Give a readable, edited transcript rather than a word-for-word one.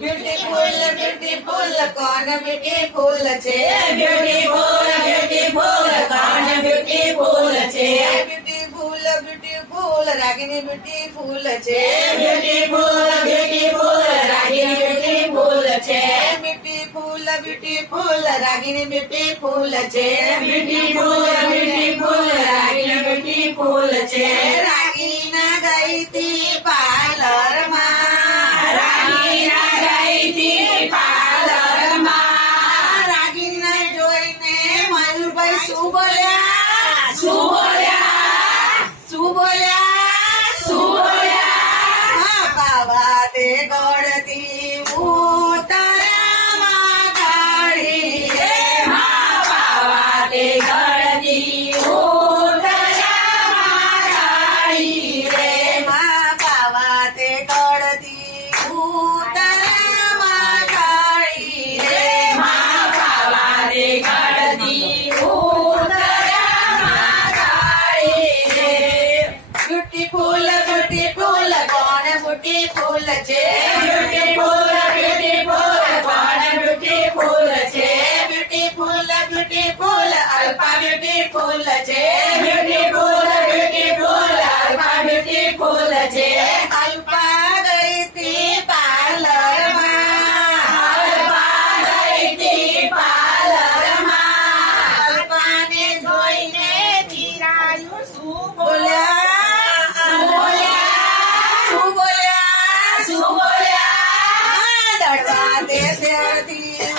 beautiful beautiful કોણ beautiful છે beautiful beautiful કોણ બ્યુટીફુલ છે બ્યુટીફુલ બ્યુટીફુલ રાગિની બ્યુટીફુલ છે બ્યુટીફુલ બ્યુટીફુલ રાગિની બ્યુટીફુલ છે બ્યુટીફુલ બ્યુટીફુલ રાગિની બ્યુટીફુલ છે બ્યુટીફુલ બ્યુટીફુલ રાગિની બ્યુટીફુલ છે રાગીના ગઈતી પાર્લરમાં રાગીના ગઈતી પાર્લરમાં રાગીને જોઈને મયુરભાઈ શું બોલ્યા શું બોલ્યા શું બોલ્યા શું બોલ્યા હા બાબા તે ગળતી ઉતારામાં કાઢી રે બાવા તે ગળતી ઉતરામાં કાઢી રે માં બાબા તે ગળતી ઉતારામાં કાઢી રે બાવા તે ગળતી ઉતરામાં કાઢી રે બ્યુટીફુલ બ્યુટીફુલ કોણ બ્યુટીફુલ છે બ્યુટીફુલ બ્યુટીફુલ કોણ બ્યુટીફુલ છે બ્યુટીફુલ બ્યુટીફુલ અલ્પા બ્યુટીફુલ છે બ્યુટીફુલ બ્યુટીફુલ અલ્પા બ્યુટીફુલ છે અલ્પા ગઈતી પાર્લરમાં અલ્પા ગઈતી પાર્લરમાં અલ્પાને જોઈને ધીરાયું શું બોલ્યા શું બોલ્યા શું બોલ્યા શું બોલ્યા દડવા તે શેરથી